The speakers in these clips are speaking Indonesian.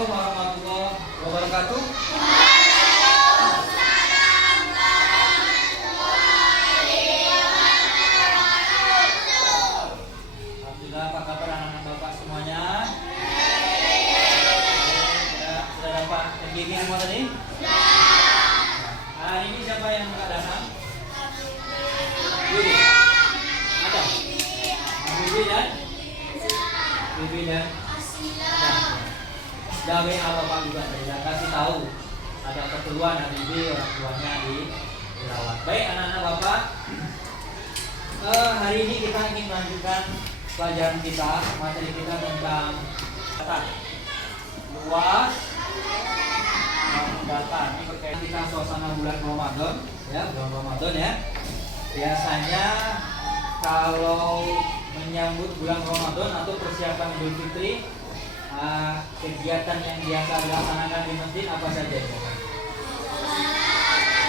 Assalamualaikum warahmatullahi wabarakatuh. Alhamdulillah, apa kabar anak-anak Bapak semuanya? Sudah dapat MGG semua tadi? Hari ini siapa yang nggak datang? Bibi. Ada? Bibi dan? Bibi dan? Sudah WA Bapak juga tadi, dan kasih tahu ada keperluan dari Bibi, orang tuanya dirawat. Baik anak-anak Bapak, hari ini kita ingin melanjutkan pelajaran kita, materi kita tentang data luas data. Ini berkaitan kita suasana bulan Ramadan, ya, bulan Ramadan ya. Biasanya kalau menyambut bulan Ramadan atau persiapan Idul Fitri, kegiatan yang biasa dilaksanakan di masjid apa saja?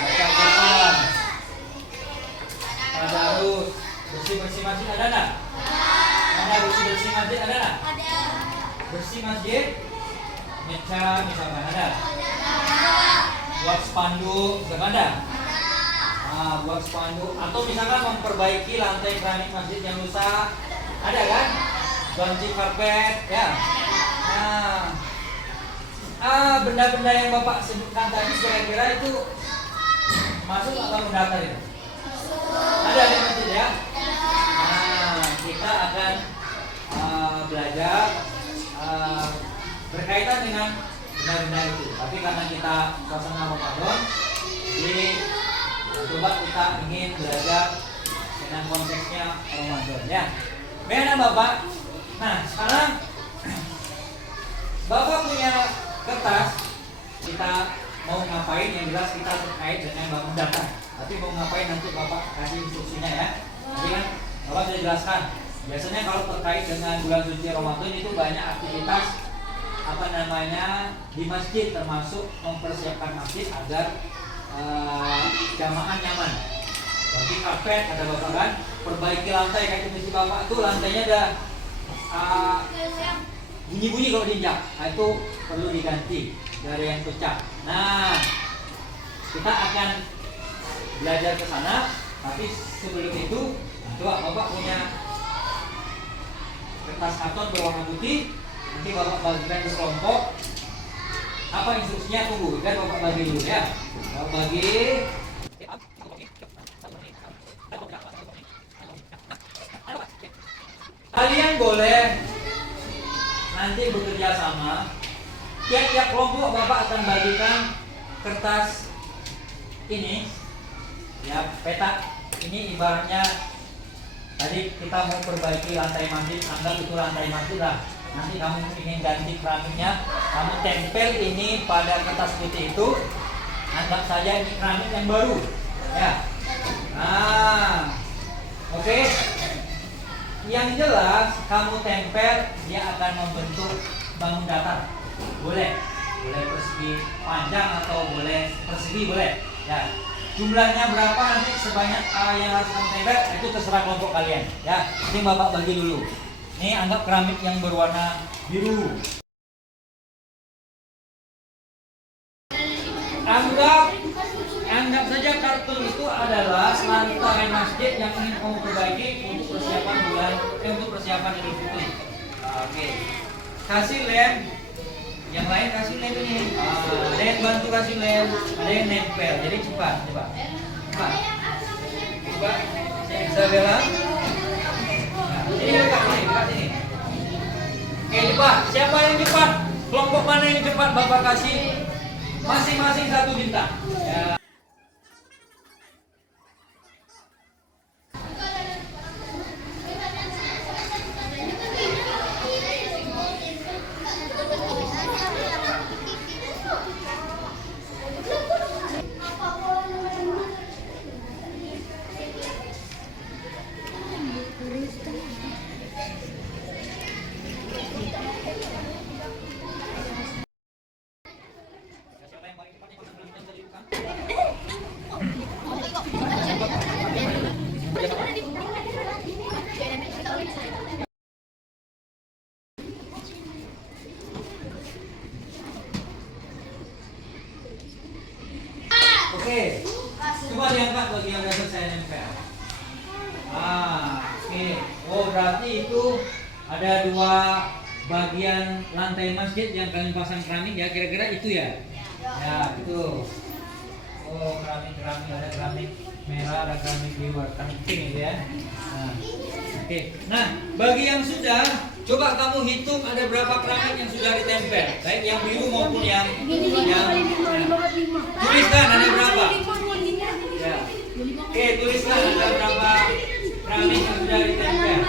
Baca Quran, tadarus, bersih-bersih masjid ada nggak? Ada bersih-bersih masjid ada nggak? Bersih masjid, ngecat misalkan ada? Buat spanduk misalkan ada? Buat spanduk atau misalkan memperbaiki lantai keramik masjid yang rusak ada kan? Ganti karpet ya. Benda-benda yang Bapak sebutkan tadi kira-kira itu masuk atau mendaftar itu? Ada di masjid ya? Kita akan belajar berkaitan dengan benda-benda itu. Tapi karena kita suasana Ramadan, jadi coba kita ingin belajar dengan konteksnya Ramadan ya. Beda Bapak. Nah sekarang Bapak punya kertas, kita mau ngapain yang jelas kita terkait dengan bangun data. Tapi mau ngapain nanti Bapak kasih instruksinya ya. Jadi kan Bapak sudah jelaskan. Biasanya kalau terkait dengan bulan suci Ramadan itu banyak aktivitas di masjid, termasuk mempersiapkan masjid agar jamaah nyaman. Ganti karpet ada Bapak kan, perbaiki lantai kayak di masjid Bapak tuh lantainya ada bunyi-bunyi kalau diinjak, itu perlu diganti dari yang pecah. Nah, kita akan belajar ke sana, tapi sebelum itu, coba Bapak punya kertas karton berwarna putih, nanti Bapak bagikan ke kelompok. Apa instruksinya tunggu, kan Bapak bagi dulu ya. Bapak bagi. Kalian boleh nanti bekerja sama. Tiap-tiap kelompok Bapak akan bagikan kertas ini ya, peta ini ibaratnya tadi kita mau perbaiki lantai masjid, anggap itu lantai masjid lah. Nanti kamu ingin ganti keramiknya, kamu tempel ini pada kertas putih itu, anggap saja ini keramik yang baru ya. Oke. Yang jelas kamu tempel, dia akan membentuk bangun datar. Boleh persegi panjang atau boleh persegi boleh. Ya. Jumlahnya berapa nanti sebanyak yang harus kamu tempel itu terserah kelompok kalian. Ya. Ini Bapak bagi dulu. Ini anggap keramik yang berwarna biru. Anggap saja karton itu adalah lantai masjid yang ingin kamu perbaiki untuk persiapan untuk persiapan Idul Fitri. Oke. Kasih lem. Yang lain kasih lem ini. Ada yang bantu kasih lem, ada yang nempel. Jadi cepat. Coba. Isabella. Ini dekat sini. Oke, cepat. Siapa yang cepat? Kelompok mana yang cepat Bapak kasih masing-masing 1 bintang. Ya. Siapa yang paling cepat yang Oke. Coba diangkat bagi yang udah selesai nempel. Oke. Oh, berarti itu ada dua bagian lantai masjid yang kalian pasang keramik ya, kira-kira itu ya? Ya, itu. Oh, keramik ada keramik merah, ada keramik biru, keramik pink gitu ya. Nah, oke. Nah, bagi yang sudah, coba kamu hitung ada berapa keramik yang sudah ditempel, baik yang biru maupun yang tuliskan ada berapa? Ya. Oke, tuliskan ada berapa keramik yang sudah ditempel.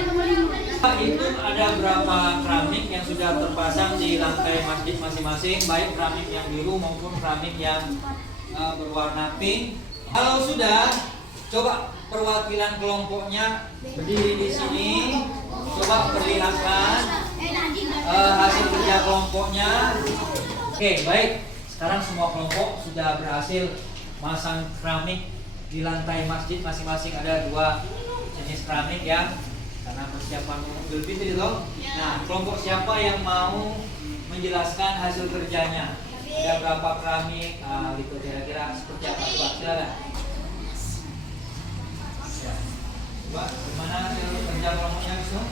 Hitung ada berapa keramik yang sudah terpasang di lantai masjid masing-masing, baik keramik yang biru maupun keramik yang berwarna pink. Kalau sudah, coba perwakilan kelompoknya berdiri di sini. Coba perlihatkan hasil kerja kelompoknya. Oke, baik. Sekarang semua kelompok sudah berhasil masang keramik di lantai masjid masing-masing. Ada dua jenis keramik ya, karena persiapan Idul Fitri loh. Nah, kelompok siapa yang mau menjelaskan hasil kerjanya? Ada berapa keramik? Gitu kira-kira seperti apa? Coba silakan. Ya. Coba gimana hasil kerja kelompoknya Wisnu?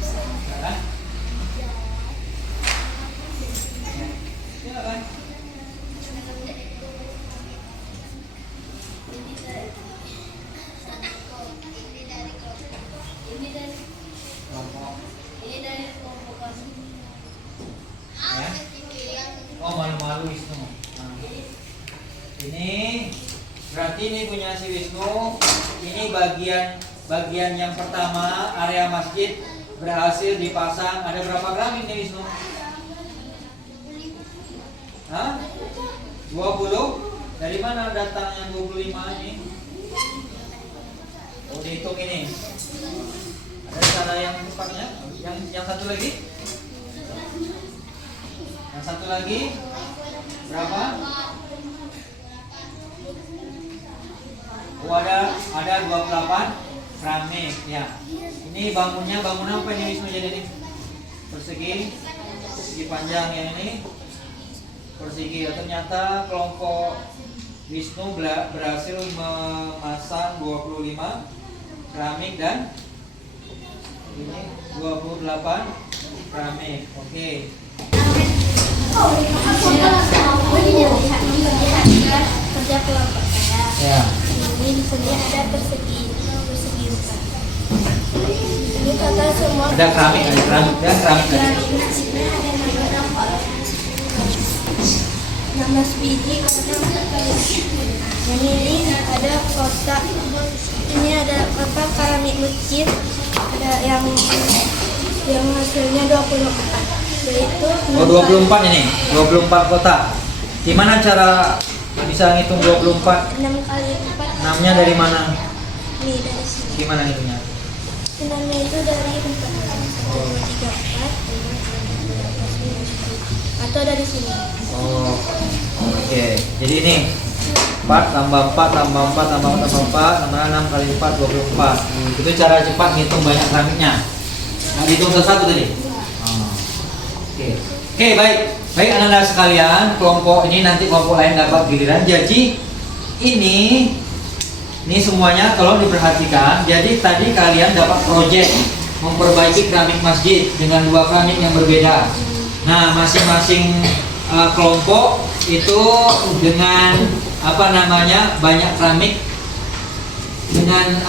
Silakan. Ya. Silakan. Ya. Oh, malu-malu Wisnu. Nah. Ini berarti ini punya si Wisnu. Ini bagian yang pertama, area masjid berhasil dipasang. Ada berapa keramik nih Wisnu? Hah? 20? Dari mana datangnya 25 ini? Oh, dihitung ini. Ada cara yang tepatnya? Yang satu lagi? Yang satu lagi berapa? Oh, ada 28 keramik ya. Ini bangunnya bangun apa ini Wisnu jadi ini? Persegi panjang yang ini. Persegi. Ternyata kelompok Wisnu berhasil memasang 25 keramik dan ini 28 keramik. Oke. Kerja kelompok saya. Ya. Ini di sini ada persegi bukan. Ini total semua. Ada keramik ya, keramik. Di sini ada 16 biji kotak sekali. Yang ini ada kotak. Ini ada kotak keramik masjid. Ada yang hasilnya 24. Yaitu Oh, 24 ini. 24 kotak. Gimana cara bisa ngitung 24? 6 kali 4. 6-nya dari mana? Nih dari sini. Gimana ngitungnya? 6-nya itu dari 4. 3, 4, 5, 6, 7, 8, 9, 10. Atau dari sini. Oh, oke. Jadi ini 4 tambah 4 tambah 4 tambah 4 tambah 4 tambah 6 kali 4 24. Itu cara cepat ngitung banyak keramiknya. Nah, hitung satu tadi. Oke, baik anak-anak sekalian, kelompok ini nanti kelompok lain dapat giliran. Jadi ini semuanya kalau diperhatikan. Jadi tadi kalian dapat proyek memperbaiki keramik masjid dengan dua keramik yang berbeda. Nah, masing-masing kelompok itu dengan banyak keramik dengan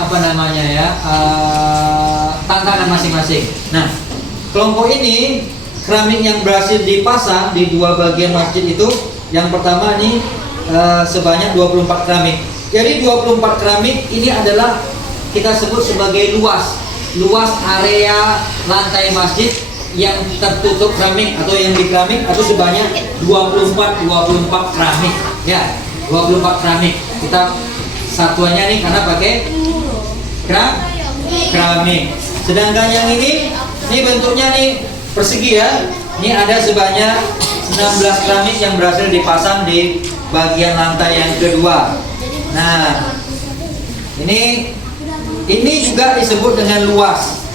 tantangan masing-masing. Nah, kelompok ini keramik yang berhasil dipasang di dua bagian masjid itu, yang pertama nih sebanyak 24 keramik. Jadi 24 keramik ini adalah kita sebut sebagai luas area lantai masjid yang tertutup keramik atau yang di keramik atau sebanyak 24 keramik ya, 24 keramik. Kita satuannya nih karena pakai keramik. Sedangkan yang ini bentuknya nih persegi ya. Ini ada sebanyak 16 keramik yang berhasil dipasang di bagian lantai yang kedua. Nah, ini juga disebut dengan luas.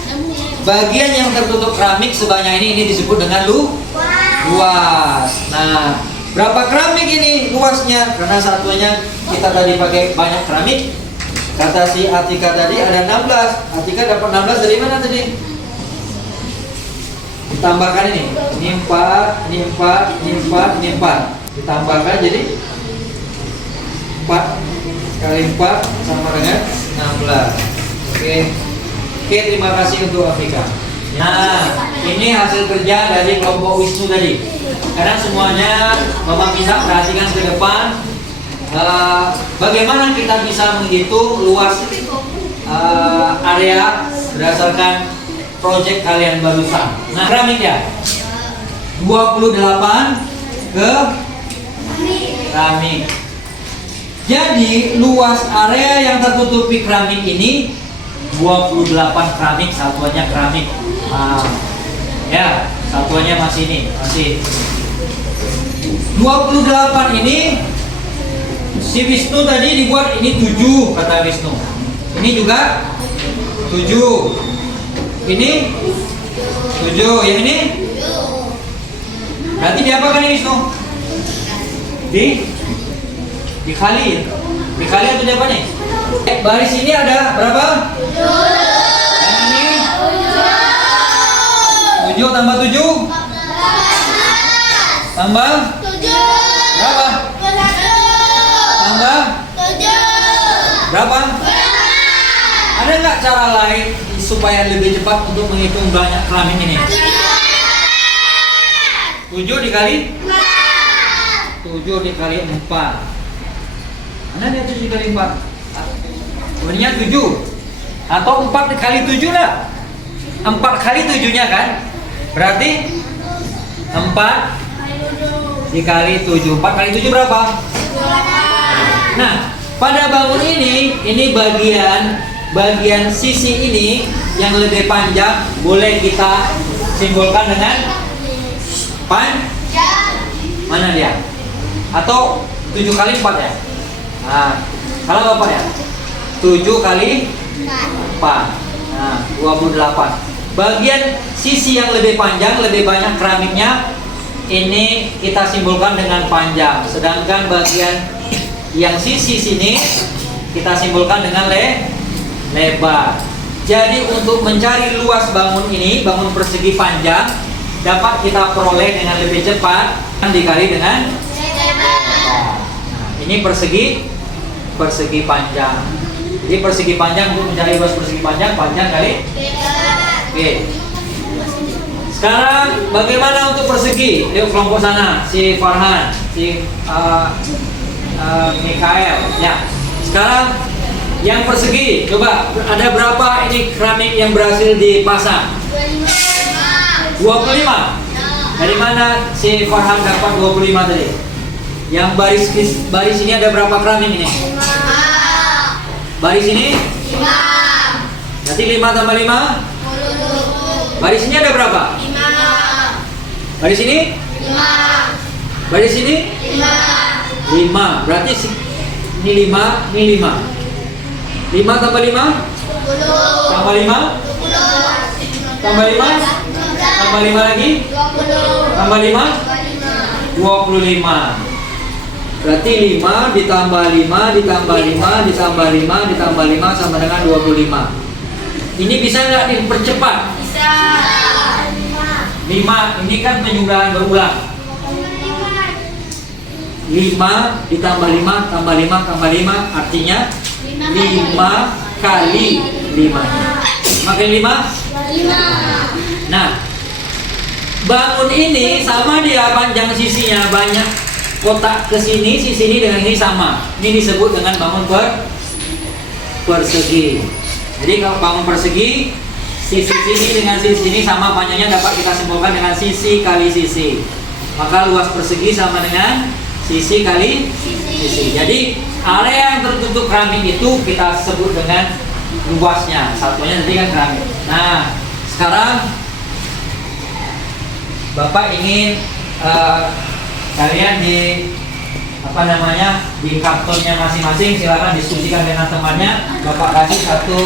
Bagian yang tertutup keramik sebanyak ini disebut dengan luas. Nah, Berapa keramik ini luasnya? Karena satuannya kita tadi pakai banyak keramik. Kata si Atika tadi ada 16. Atika dapat 16 dari mana tadi? Ditambahkan ini. Ini 4, ini 4, ini 4, ini 4. Ditambahkan jadi 4 kali 4 sama dengan 16. Oke. Oke, terima kasih untuk Atika. Nah, ini hasil kerja dari kelompok Wisnu tadi. Karena semuanya Bapak bisa perhatikan ke depan. Bagaimana kita bisa menghitung luas area berdasarkan proyek kalian barusan. Nah, keramik ya. 28 ke keramik. Jadi luas area yang tertutupi keramik ini 28 keramik, satuannya keramik. Ya, satuannya masih ini, masih 28 ini. Si Wisnu tadi dibuat ini 7 kata Wisnu. Ini juga 7. Ini 7, yang ini? Berarti diapakan ini Wisnu? Dikali. Dikali atau diapa nih? Baris ini ada berapa? 7. Yang ini? 7 tambah 7? Tambah? 7. Berapa? Tambah? 7. Berapa? Ada nggak cara lain supaya lebih cepat untuk menghitung banyak keramik ini? 7 dikali? 7 dikali 4. Mana dia 7 dikali 4? Sebenarnya 7. Atau 4 dikali 7 lah. 4 kali 7-nya kan? Berarti 4 dikali 7. 4 kali 7 berapa? Nah, pada bangun ini bagian sisi ini yang lebih panjang boleh kita simbolkan dengan panjang. Mana dia? Atau 7 kali 4 ya? Nah, salah Bapak ya? 7 kali 4. Nah, 28. Bagian sisi yang lebih panjang, lebih banyak keramiknya, ini kita simbolkan dengan panjang. Sedangkan bagian yang sisi sini kita simbolkan dengan lebar. Jadi untuk mencari luas bangun ini, bangun persegi panjang, dapat kita peroleh dengan lebih cepat dikali dengan lebar. Nah, ini persegi panjang. Jadi persegi panjang, untuk mencari luas persegi panjang kali lebar. Oke. Sekarang bagaimana untuk persegi? Yuk kelompok sana, si Farhan, si Mikael. Ya. Sekarang yang persegi, coba ada berapa ini keramik yang berhasil dipasang? 25. Dari mana si Farhan dapat 25 tadi? Yang baris ini ada berapa keramik ini? 5. Baris ini? 5. Berarti 5 tambah 5? 10. Baris ini ada berapa? 5. Baris ini? 5. Baris ini? 5. Berarti ini 5, ini 5. 5 tambah 5? 10. Tambah 5? 10. Tambah 5? Tambah 5 lagi? 20. Tambah 5? 25. Berarti 5 ditambah 5 ditambah 5 ditambah 5 ditambah 5 sama dengan 25. Ini bisa nggak dipercepat? Bisa. 5, ini kan penjumlahan berulang. 5 ditambah 5 tambah 5 tambah 5 artinya 5 kali 5. 5 kali 5? 5. Nah, bangun ini sama dia panjang sisinya, banyak kotak ke sini, sisi ini dengan ini sama. Ini disebut dengan bangun persegi. Jadi kalau bangun persegi, sisi sini dengan sisi ini sama panjangnya, dapat kita simpulkan dengan sisi kali sisi. Maka luas persegi sama dengan sisi kali sisi. Jadi area yang tertutup keramik itu kita sebut dengan luasnya. Satunya nanti kan keramik. Nah, sekarang Bapak ingin kalian di di kartonnya masing-masing, silakan diskusikan dengan temannya. Bapak kasih satu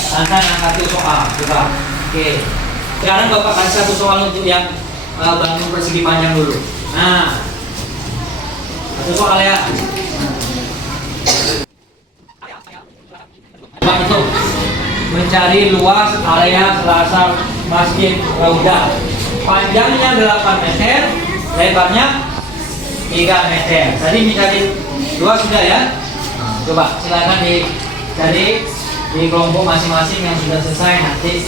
satu soal. Coba. Oke. Sekarang Bapak kasih satu soal untuk yang bangun persegi panjang dulu. Nah, satu soal ya. Pak itu mencari luas area selasar Masjid Raudah. Panjangnya 8 meter, lebarnya 3 meter. Tadi mencari luas sudah ya. Coba silakan dicari di kelompok masing-masing yang sudah selesai nanti.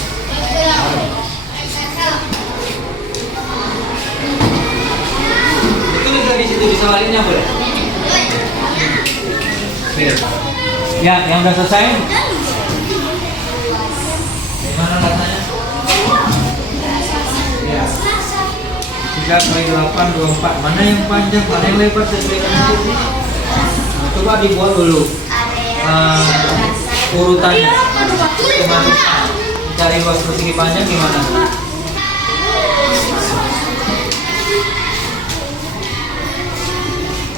Itu bisa di situ bisa lainnya boleh. Oke. Ya, yang udah selesai. Gimana rasanya? Ya. 3 kali 8 24. Mana yang panjang, mana yang lebar sesuai dengan itu. Nah, coba dibuat dulu urutannya. Cari luas persegi panjang gimana?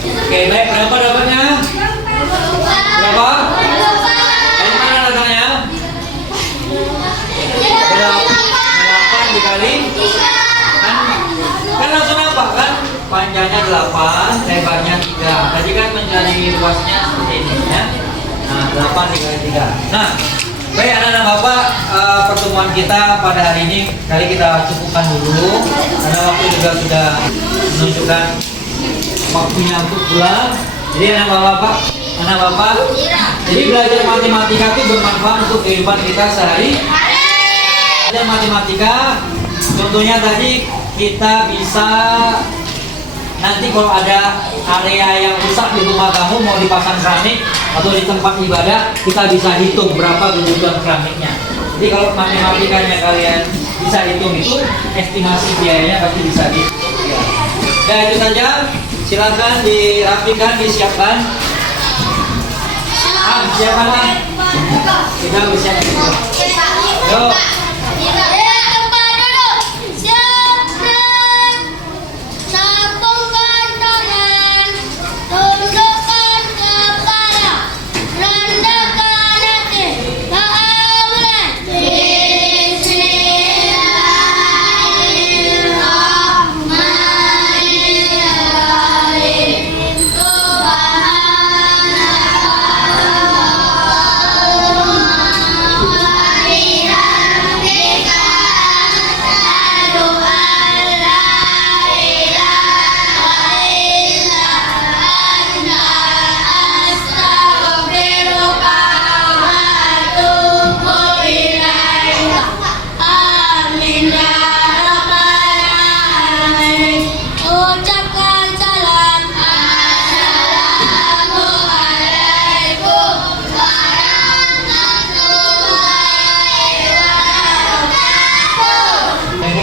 Oke, baik, berapa dapatnya? Berapa? Dari mana datangnya? 8 dikali kan langsung nampak kan? Panjangnya 8, lebarnya 3. Tadi kan mencari luasnya seperti ini ya. Nah, 8 dikali 3. Nah, baik anak-anak Bapak, pertemuan kita pada hari ini kali kita cukupkan dulu karena waktu juga sudah menunjukkan waktunya untuk pulang. Jadi anak Bapak, jadi belajar matematika itu bermanfaat untuk kehidupan kita sehari. Belajar matematika, contohnya tadi kita bisa nanti kalau ada area yang rusak di rumah kamu mau dipasang keramik atau di tempat ibadah, kita bisa hitung berapa kebutuhan keramiknya. Jadi kalau matematikanya kalian bisa hitung itu, estimasi biayanya pasti bisa dihitung. Ya. Nah itu saja, silakan dirapikan, disiapkan. Siapkan lah. Kita bersiap. Yuk.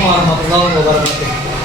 Warahmatullahi wabarakatuh.